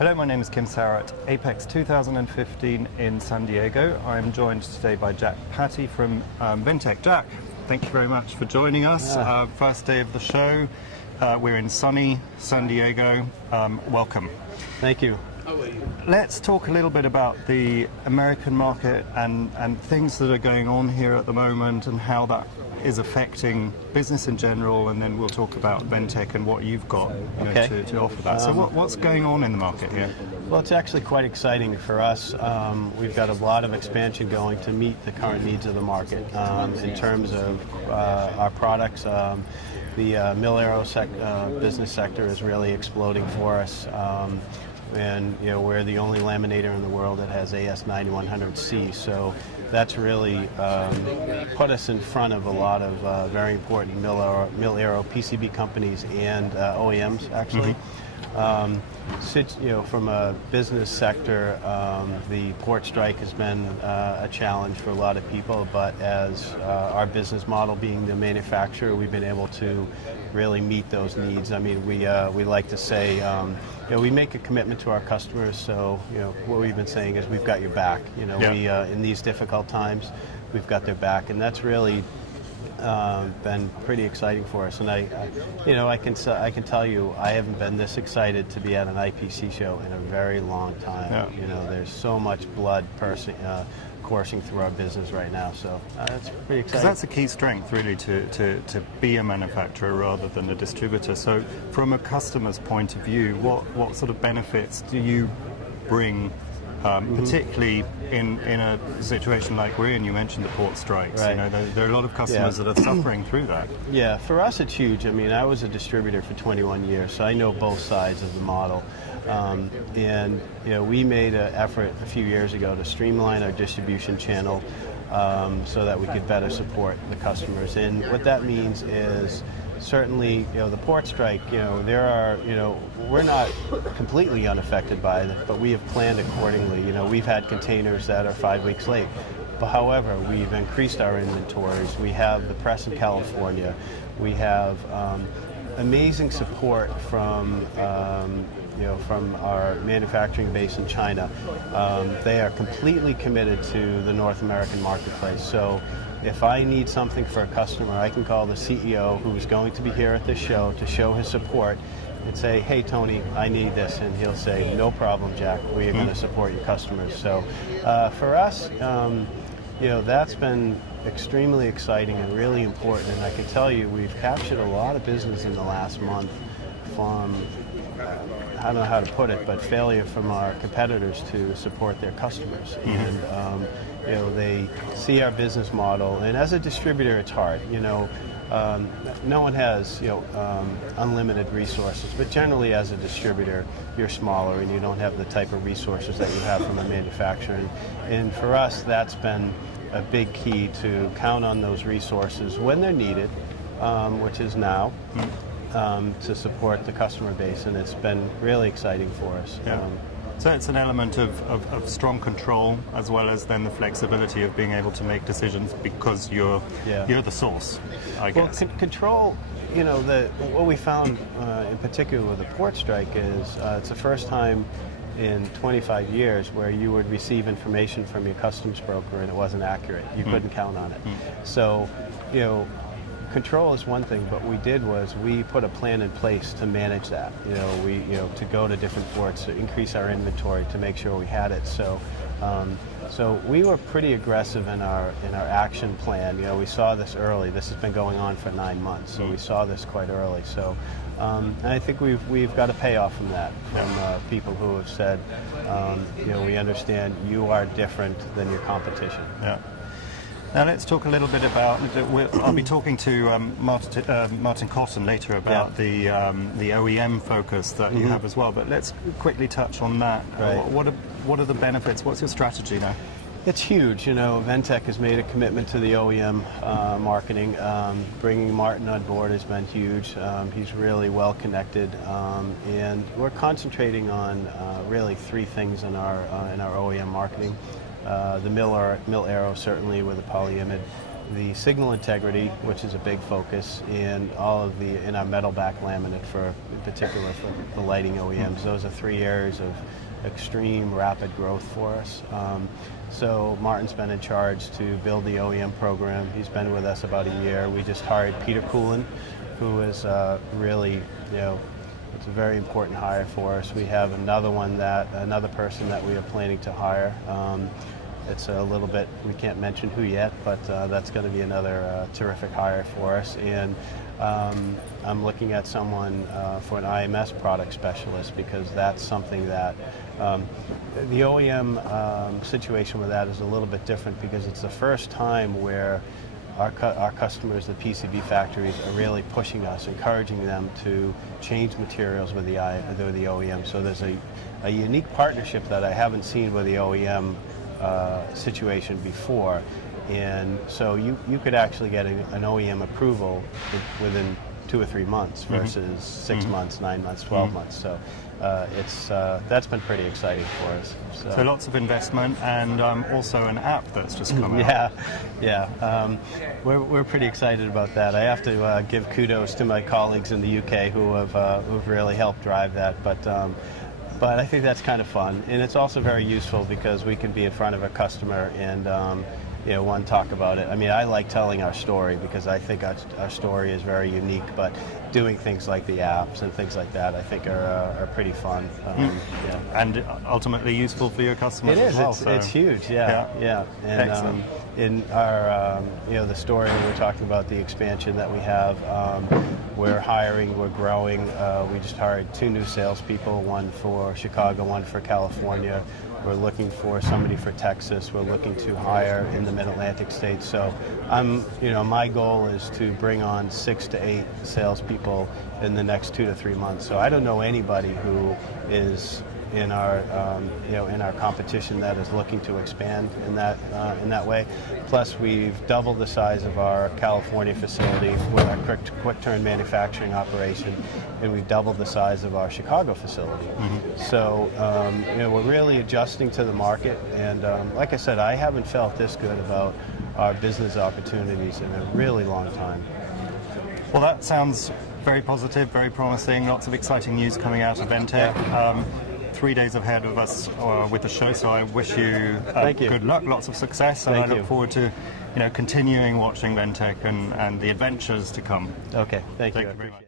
Hello, my name is Kim Sauer at APEX 2015 in San Diego. I'm joined today by Jack Pattie from Ventec. Jack, thank you very much for joining us. First day of the show. We're in sunny San Diego. Welcome. Thank you. Let's talk a little bit about the American market and things that are going on here at the moment and how that is affecting business in general, and then we'll talk about Ventec and what you've got to offer that. So what's going on in the market here? Well, it's actually quite exciting for us. We've got a lot of expansion going to meet the current needs of the market in terms of our products. The mil-aero business sector is really exploding for us. And we're the only laminator in the world that has AS9100C, so that's really put us in front of a lot of very important mil-aero PCB companies and OEMs, actually. From a business sector, the port strike has been a challenge for a lot of people, but as our business model being the manufacturer, we've been able to really meet those needs. I mean, we like to say, we make a commitment to our customers, so what we've been saying is we've got your back. We in these difficult times, we've got their back, and that's really been pretty exciting for us. And I can tell you, I haven't been this excited to be at an IPC show in a very long time. There's so much blood coursing through our business right now, so it's pretty exciting. Because that's a key strength, really, to be a manufacturer rather than a distributor. So from a customer's point of view, what sort of benefits do you bring, particularly in a situation like we're in? You mentioned the port strikes. Right. There are a lot of customers that are suffering through that. Yeah, for us it's huge. I mean, I was a distributor for 21 years, so I know both sides of the model. And we made an effort a few years ago to streamline our distribution channel so that we could better support the customers. And what that means is certainly, the port strike, we're not completely unaffected by it, but we have planned accordingly. We've had containers that are 5 weeks late. But however, we've increased our inventories. We have the press in California. We have amazing support from our manufacturing base in China. They are completely committed to the North American marketplace. So if I need something for a customer, I can call the CEO, who's going to be here at this show, to show his support and say, hey, Tony, I need this. And he'll say, no problem, Jack. We are going to support your customers. So for us, that's been extremely exciting and really important. And I can tell you, we've captured a lot of business in the last month from, I don't know how to put it, but failure from our competitors to support their customers. And they see our business model, and as a distributor, it's hard. No one has unlimited resources, but generally, as a distributor, you're smaller and you don't have the type of resources that you have from a manufacturer. And for us, that's been a big key, to count on those resources when they're needed, which is now. To support the customer base, and it's been really exciting for us. So it's an element of strong control, as well as then the flexibility of being able to make decisions because you're the source, I guess. Well, control, what we found in particular with the port strike is it's the first time in 25 years where you would receive information from your customs broker and it wasn't accurate. You couldn't count on it. So, control is one thing, but what we did was we put a plan in place to manage that. To go to different ports, to increase our inventory, to make sure we had it. So, so we were pretty aggressive in our action plan. We saw this early. This has been going on for 9 months, so we saw this quite early. So, and I think we've got a payoff from that, from people who have said, we understand you are different than your competition. Yeah. Now let's talk a little bit about, I'll be talking to Martin Cotton later about the OEM focus that you have as well, but let's quickly touch on that. Right. What are the benefits? What's your strategy now? It's huge. Ventec has made a commitment to the OEM marketing. Bringing Martin on board has been huge. He's really well connected, and we're concentrating on really 3 things in our OEM marketing. The mil-aero, certainly with the polyimide, the signal integrity, which is a big focus, and in our metal back laminate in particular for the lighting OEMs. Those are 3 areas of extreme rapid growth for us. So Martin's been in charge to build the OEM program. He's been with us about a year. We just hired Peter Coolin, who is really, it's a very important hire for us. We have another person that we are planning to hire. It's a little bit, we can't mention who yet, but that's going to be another terrific hire for us. And I'm looking at someone for an IMS product specialist, because that's something that the OEM situation with that is a little bit different, because it's the first time where our customers, the PCB factories, are really pushing us, encouraging them to change materials with the OEM. So there's a unique partnership that I haven't seen with the OEM situation before. And so you could actually get an OEM approval within 2 or 3 months versus 6 months, 9 months, 12 months. So that's been pretty exciting for us. So lots of investment, and also an app that's just come out. We're pretty excited about that. I have to give kudos to my colleagues in the UK who've really helped drive that. But I think that's kind of fun, and it's also very useful because we can be in front of a customer and talk about it. I mean, I like telling our story because I think our story is very unique, but doing things like the apps and things like that, I think are pretty fun. And ultimately useful for your customers. It is. As well, it's huge. Yeah. And in our the story we're talking about, the expansion that we have, we're hiring, we're growing. We just hired 2 new salespeople, one for Chicago, one for California. We're looking for somebody for Texas. We're looking to hire in the Mid-Atlantic states. So my goal is to bring on 6 to 8 salespeople in the next 2 to 3 months. So I don't know anybody who is in our competition that is looking to expand in that way. Plus, we've doubled the size of our California facility with our quick turn manufacturing operation, and we've doubled the size of our Chicago facility. So we're really adjusting to the market, and like I said, I haven't felt this good about our business opportunities in a really long time. Well, that sounds very positive, very promising. Lots of exciting news coming out of Ventec. 3 days ahead of us with the show, so I wish you good luck, lots of success, and I look forward to continuing watching Ventec and the adventures to come. Okay, thank you. Very much.